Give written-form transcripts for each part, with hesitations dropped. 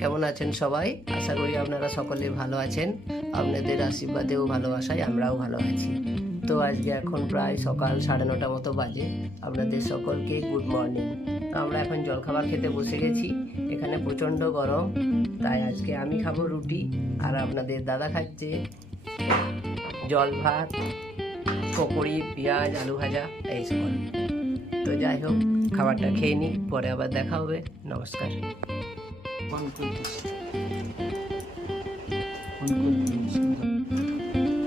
কেমন আছেন সবাই? আশা করি আপনারা সকলে ভালো আছেন। আপনাদের আশীর্বাদেও ভালোবাসায় আমরাও ভালো আছি। তো আজকে এখন প্রায় সকাল 9:30 মতো বাজে। আপনাদের সকলকে গুড মর্নিং। তো আমরা এখন জলখাবার খেতে বসে গেছি। এখানে প্রচণ্ড গরম, তাই আজকে আমি খাবো রুটি, আর আপনাদের দাদা খাচ্ছে জল ভাত, পকোড়ি, পেঁয়াজ, আলু ভাজা, এই সকল। তো যাই হোক, খাবারটা খেয়ে নিই, পরে আবার দেখা হবে। নমস্কার।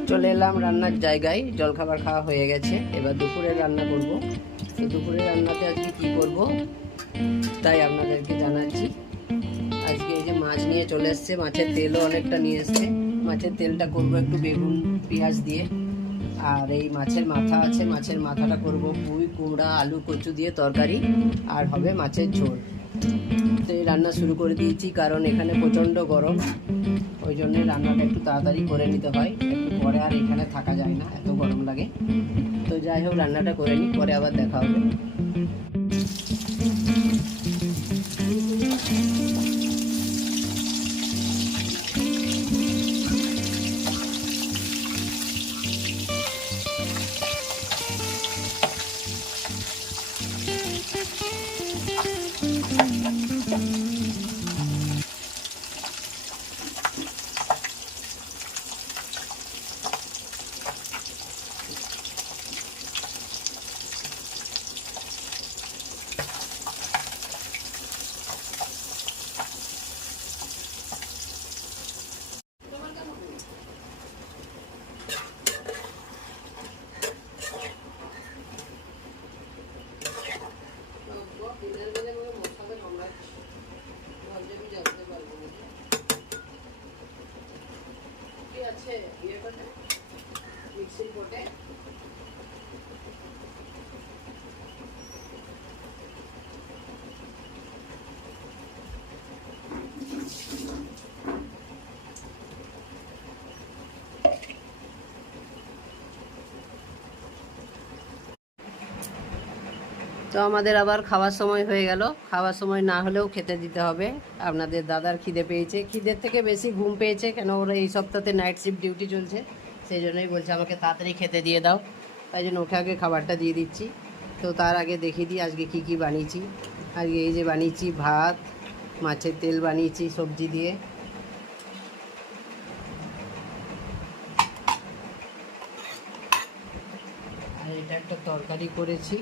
চলে এলাম রান্নার জায়গায়। জলখাবার খাওয়া হয়ে গেছে, এবার দুপুরে রান্না করব। তো দুপুরে রান্নাতে আজকে কি করব তাই আপনাদেরকে জানাচ্ছি। আজকে এই যে মাছ নিয়ে চলে এসছে, মাছের তেলও অনেকটা নিয়ে এসছে। মাছের তেলটা করব একটু বেগুন পেঁয়াজ দিয়ে, আর এই মাছের মাথা আছে, মাছের মাথাটা করব পুঁই কুমড়া আলু কচু দিয়ে তরকারি, আর হবে মাছের ঝোল। তো এই রান্না শুরু করে দিয়েছি, কারণ এখানে প্রচণ্ড গরম, ওই জন্যে রান্নাটা একটু তাড়াতাড়ি করে নিতে হয়। একটু পরে আর এখানে থাকা যায় না, এত গরম লাগে। তো যাই হোক, রান্নাটা করে নিই, পরে আবার দেখা হবে। তো আমাদের আবার খাওয়ার সময় হয়ে গেল। খাওয়ার সময় না হলেও খেতে দিতে হবে। আপনাদের দাদার খিদে পেয়েছে, খিদের থেকে বেশি ঘুম পেয়েছে, কেন ওরা এই সপ্তাহে নাইট শিফট ডিউটি চলছে, সেই জন্যই বলছে আমাকে তাড়াতাড়ি খেতে দিয়ে দাও। তাই জন্য ওকে আগে খাবারটা দিয়ে দিচ্ছি। তো তার আগে দেখিয়ে দিই আজকে কি কি বানিয়েছি। আজকে এই যে বানিয়েছি ভাত, মাছের তেল বানিয়েছি সবজি দিয়ে, আর এটা একটা তরকারি করেছি।